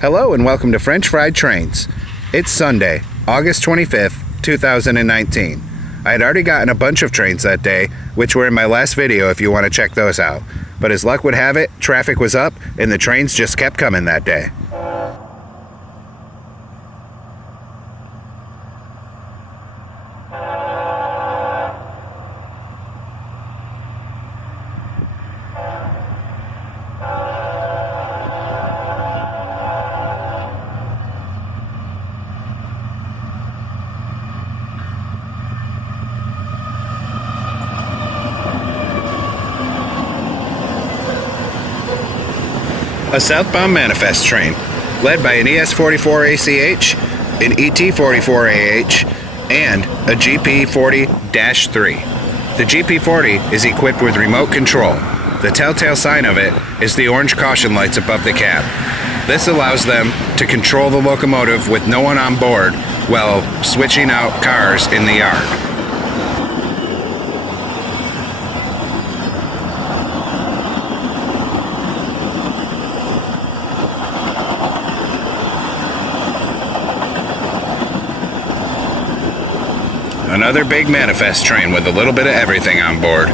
Hello and welcome to French Fried Trains. It's Sunday, August 25th, 2019. I had already gotten a bunch of trains that day, which were in my last video if you want to check those out. But as luck would have it, traffic was up and the trains just kept coming that day. A southbound manifest train, led by an ES44ACH, an ET44AH, and a GP40-3. The GP40 is equipped with remote control. The telltale sign of it is the orange caution lights above the cab. This allows them to control the locomotive with no one on board while switching out cars in the yard. Another big manifest train with a little bit of everything on board.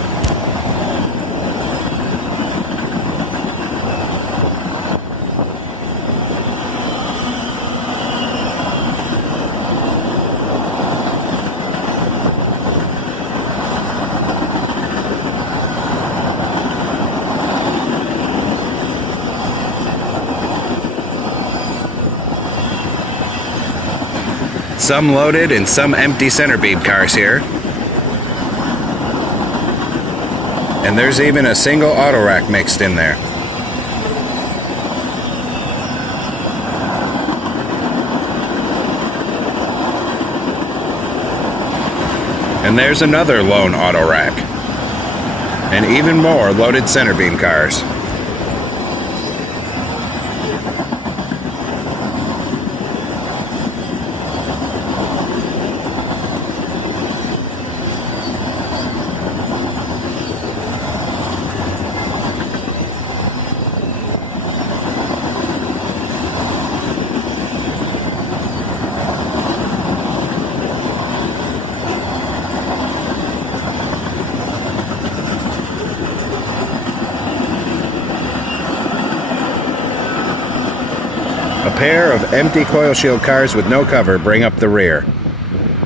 Some loaded and some empty center beam cars here. And there's even a single Autorack mixed in there. And there's another lone Autorack. And even more loaded center beam cars. A pair of empty coil shield cars with no cover bring up the rear.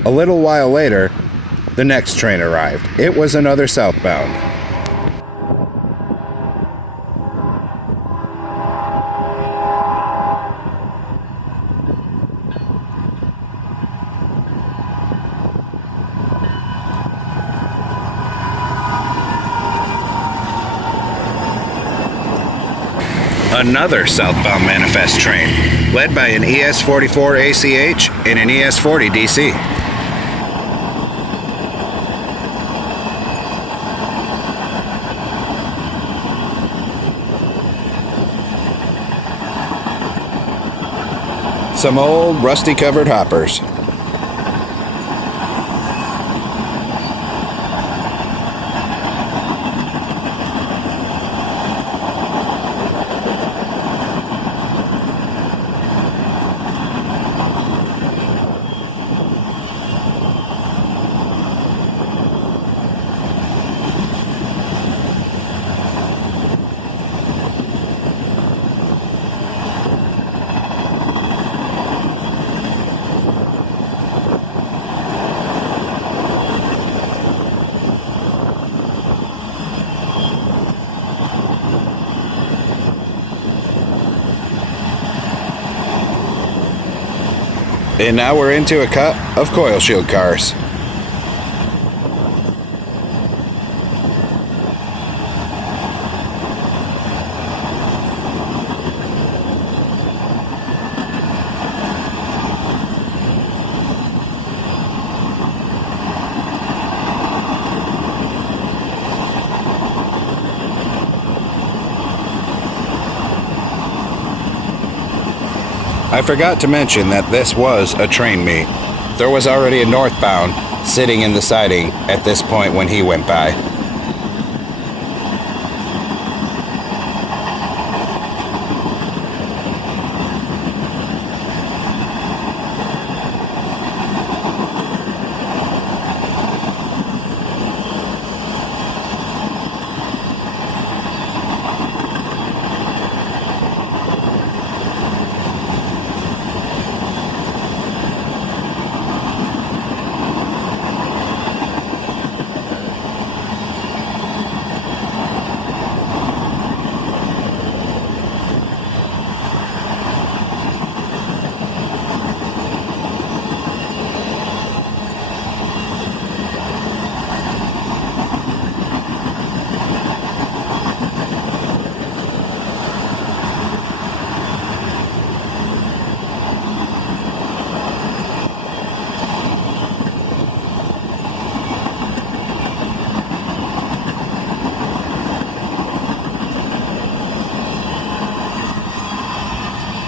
A little while later, the next train arrived. It was another southbound. Another southbound manifest train, led by an ES44ACH and an ES40DC. Some old rusty covered hoppers. And now we're into a cut of coil shield cars. I forgot to mention that this was a train meet. There was already a northbound sitting in the siding at this point when he went by.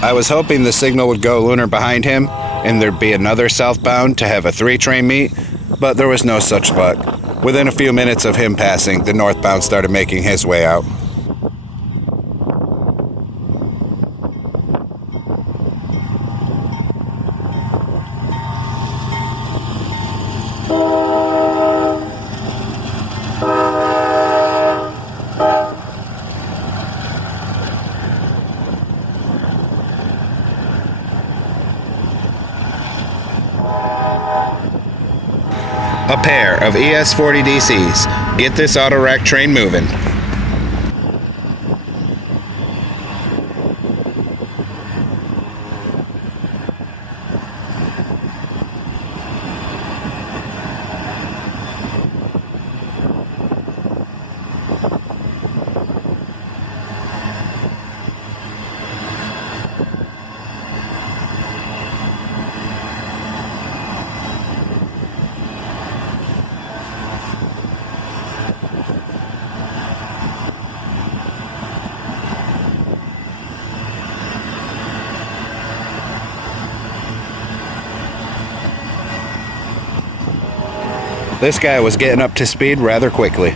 I was hoping the signal would go lunar behind him and there'd be another southbound to have a 3-train meet, but there was no such luck. Within a few minutes of him passing, the northbound started making his way out. A pair of ES40 DCs. Get this Autorack train moving. This guy was getting up to speed rather quickly.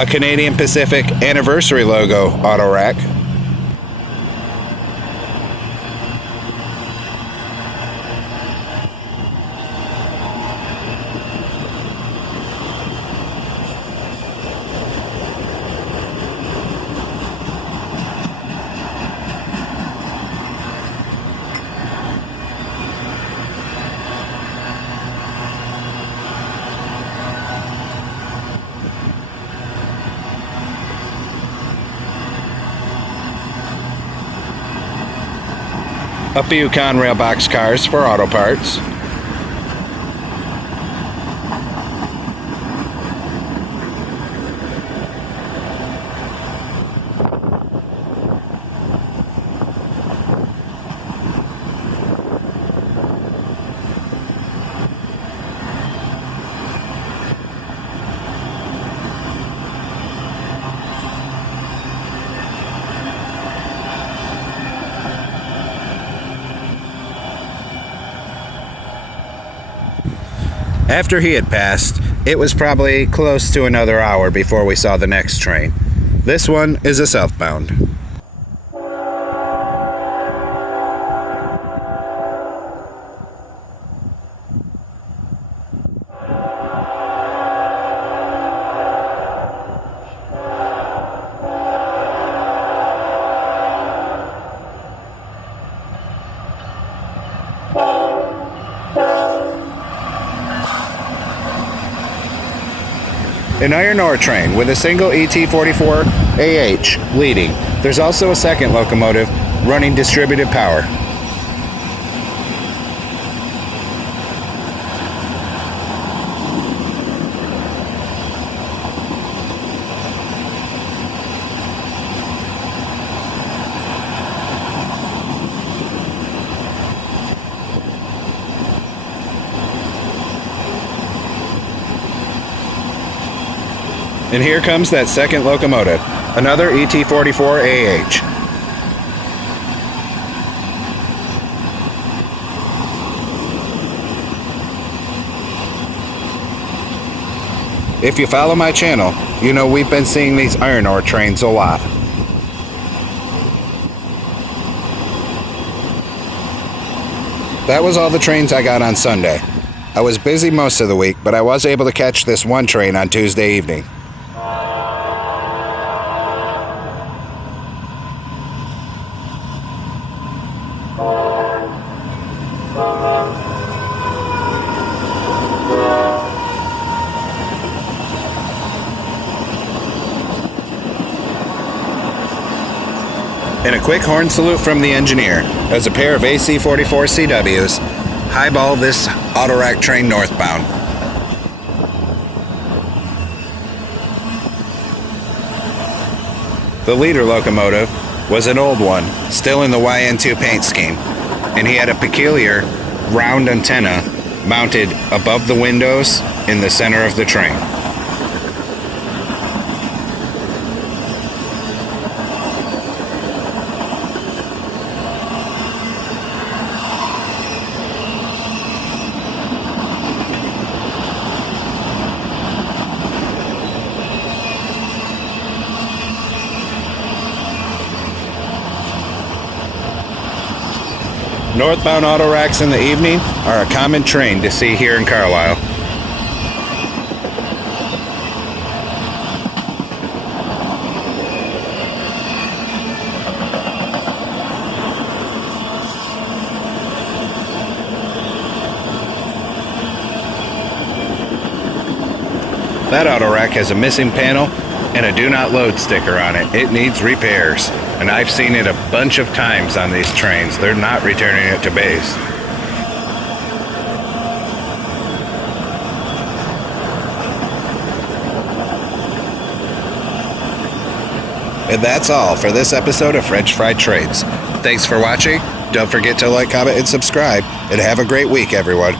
A Canadian Pacific anniversary logo Autorack. A few Conrail box cars for auto parts. After he had passed, it was probably close to another hour before we saw the next train. This one is a southbound. An iron ore train with a single ET44AH leading. There's also a second locomotive running distributed power. And here comes that second locomotive, another ET44AH. If you follow my channel, you know we've been seeing these iron ore trains a lot. That was all the trains I got on Sunday. I was busy most of the week, but I was able to catch this one train on Tuesday evening. And a quick horn salute from the engineer as a pair of AC44 CWs highball this Autorack train northbound. The leader locomotive was an old one, still in the YN2 paint scheme, and he had a peculiar round antenna mounted above the windows in the center of the train. Northbound Autoracks in the evening are a common train to see here in Carlisle. That Autorack has a missing panel and a do not load sticker on it. It needs repairs, and I've seen it a bunch of times on these trains. They're not returning it to base. And that's all for this episode of French Fried Trains. Thanks for watching. Don't forget to like, comment, and subscribe, and have a great week, everyone.